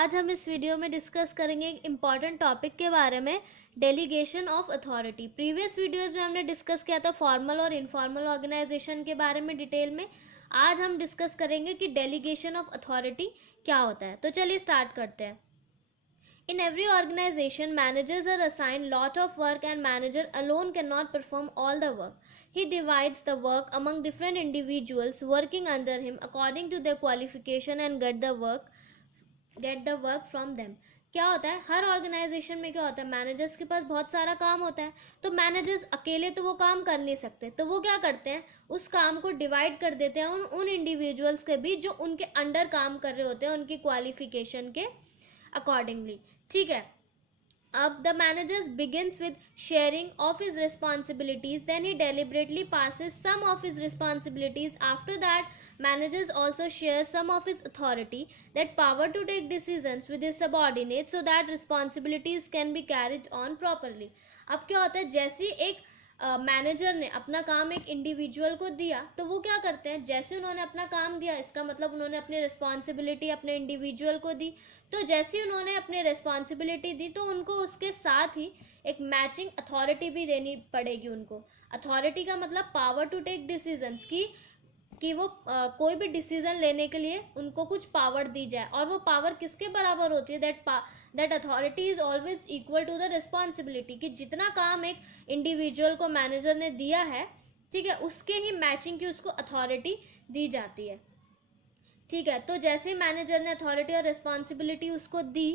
आज हम इस वीडियो में डिस्कस करेंगे एक इम्पॉर्टेंट टॉपिक के बारे में, delegation of authority. Previous videos में हमने डिस्कस किया था फॉर्मल और इनफॉर्मल ऑर्गेनाइजेशन के बारे में डिटेल में। आज हम डिस्कस करेंगे कि डेलीगेशन ऑफ अथॉरिटी क्या होता है। तो चलिए स्टार्ट करते हैं। In every organization, managers are assigned lot of work and manager alone cannot perform all the work. He divides the work among different individuals working under him according to their qualification and get the work from them. क्या होता है, हर organisation में क्या होता है, managers के पास बहुत सारा काम होता है। तो मैनेजर्स अकेले तो वो काम कर नहीं सकते, तो वो क्या करते हैं, उस काम को डिवाइड कर देते हैं उन इंडिविजुअल्स के बीच जो उनके अंडर काम कर रहे होते हैं, उनकी क्वालिफिकेशन के अकॉर्डिंगली। ठीक है, अब the managers begins with sharing of his responsibilities, then he deliberately passes some of his responsibilities. After that, managers also share some of his authority, that power to take decisions with his subordinates so that responsibilities can be carried on properly. अब क्या होता है, जैसे एक manager ने अपना काम एक इंडिविजुअल को दिया तो वो क्या करते हैं, जैसे उन्होंने अपना काम दिया, इसका मतलब उन्होंने अपनी रिस्पॉन्सिबिलिटी अपने इंडिविजुअल को दी। तो जैसे ही उन्होंने अपनी रिस्पॉन्सिबिलिटी दी तो उनको उसके साथ ही एक मैचिंग अथॉरिटी भी देनी पड़ेगी उनको। अथॉरिटी का मतलब पावर टू टेक डिसीजंस कि वो कोई भी डिसीजन लेने के लिए उनको कुछ पावर दी जाए, और वो पावर किसके बराबर होती है, that authority is always equal to the responsibility, कि जितना काम एक इंडिविजुअल को मैनेजर ने दिया है, ठीक है, उसके ही मैचिंग की उसको अथॉरिटी दी जाती है। ठीक है, तो जैसे मैनेजर ने अथॉरिटी और रिस्पॉन्सिबिलिटी उसको दी,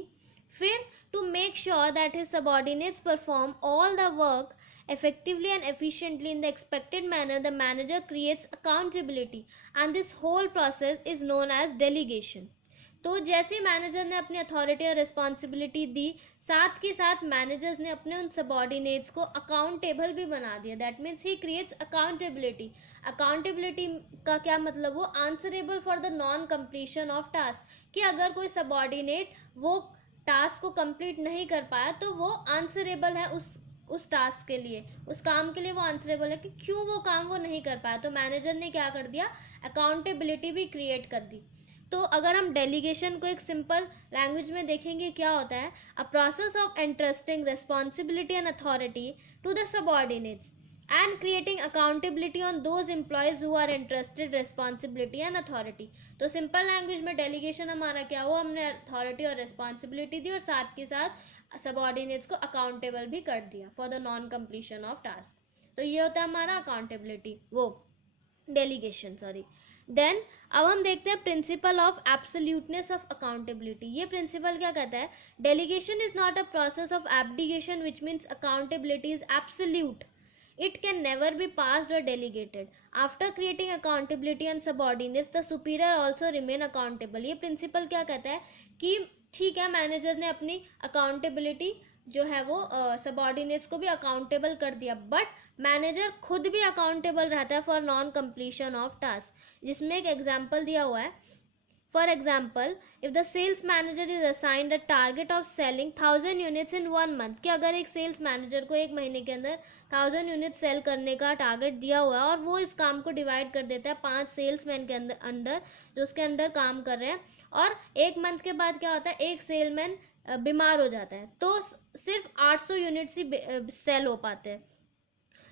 फिर to make sure that his subordinates perform all the work effectively and efficiently in the expected manner, the manager creates accountability and this whole process is known as delegation. तो जैसे manager ने अपनी authority और responsibility दी, साथ के साथ managers ने अपने उन सबॉर्डिनेट्स को अकाउंटेबल भी बना दिया। That means he creates accountability. Accountability का क्या मतलब, वो answerable for the non completion of task, कि अगर कोई सबॉर्डिनेट वो टास्क को कंप्लीट नहीं कर पाया तो वो आंसरेबल है उस टास्क के लिए, उस काम के लिए वो आंसरेबल है कि क्यों वो काम वो नहीं कर पाया। तो मैनेजर ने क्या कर दिया, अकाउंटेबिलिटी भी क्रिएट कर दी। तो अगर हम डेलीगेशन को एक सिंपल लैंग्वेज में देखेंगे, क्या होता है, a process of entrusting responsibility and authority to the subordinates and creating accountability on those employees who are entrusted responsibility and authority. तो सिंपल लैंग्वेज में डेलीगेशन हमारा क्या हुआ, हमने अथॉरिटी और रिस्पॉन्सिबिलिटी दी और साथ के साथ सबऑर्डिनेट्स को अकाउंटेबल भी कर दिया for the non completion of task. तो ये होता है हमारा अकाउंटेबिलिटी, वो डेलीगेशन, सॉरी। देन अब हम देखते हैं principle of absoluteness of accountability. ये प्रिंसिपल क्या कहता है, delegation is not a process of abdication which means accountability is absolute. It can never be passed or delegated. After creating accountability and subordinates, the superior also remain accountable. ये principle क्या कहता है कि ठीक है, मैनेजर ने अपनी accountability जो है वो सबॉर्डिनेट्स को भी अकाउंटेबल कर दिया, बट मैनेजर खुद भी अकाउंटेबल रहता है for non completion of task, जिसमें एक एग्जाम्पल दिया हुआ है। For example, if the sales manager is assigned a target of selling 1000 units in 1 month, कि अगर एक सेल्स मैनेजर को एक महीने के अंदर 1000 यूनिट सेल करने का टारगेट दिया हुआ है और वो इस काम को डिवाइड कर देता है 5 सेल्समैन के अंदर जो उसके अंडर काम कर रहे हैं, और एक मंथ के बाद क्या होता है, एक सेलमैन बीमार हो जाता है तो सिर्फ 800 यूनिट्स ही सेल हो पाते हैं।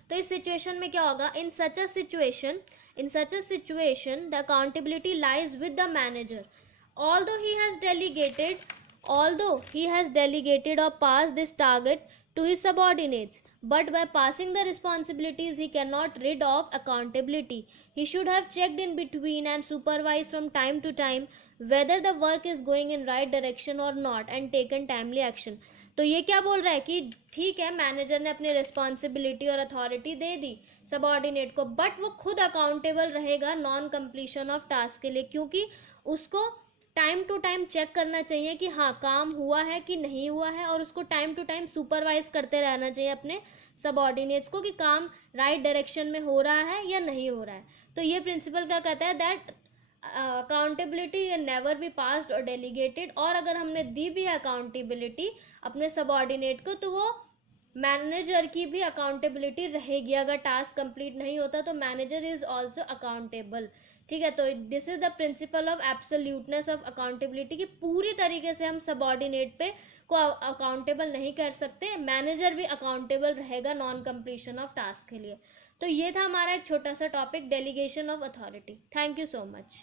तो इस सिचुएशन में क्या होगा, इन सच अ situation the accountability lies with the manager, although he has delegated or passed this target to his subordinates, but by passing the responsibilities he cannot rid of accountability. He should have checked in between and supervised from time to time whether the work is going in right direction or not and taken timely action. तो ये क्या बोल रहा है कि ठीक है, manager ने अपनी रिस्पॉन्सिबिलिटी और अथॉरिटी दे दी सबऑर्डिनेट को, बट वो खुद अकाउंटेबल रहेगा नॉन कंप्लीशन ऑफ टास्क के लिए, क्योंकि उसको टाइम टू टाइम चेक करना चाहिए कि हाँ काम हुआ है कि नहीं हुआ है, और उसको टाइम टू टाइम सुपरवाइज करते रहना चाहिए अपने सबऑर्डिनेट्स को कि काम राइट डायरेक्शन में हो रहा है या नहीं हो रहा है। तो ये प्रिंसिपल क्या कहता है, that accountability never be passed और डेलीगेटेड, और अगर हमने दी भी है अकाउंटेबिलिटी अपने सबऑर्डिनेट को तो वो मैनेजर की भी अकाउंटेबिलिटी रहेगी। अगर टास्क कंप्लीट नहीं होता तो मैनेजर इज ऑल्सो अकाउंटेबल। ठीक है। तो this is the principal of absoluteness of accountability, कि पूरी तरीके से हम सबॉर्डिनेट पे को अकाउंटेबल नहीं कर सकते, मैनेजर भी अकाउंटेबल रहेगा नॉन कंप्लीशन ऑफ टास्क के लिए। तो ये था हमारा एक छोटा सा topic, delegation of authority. Thank you so much.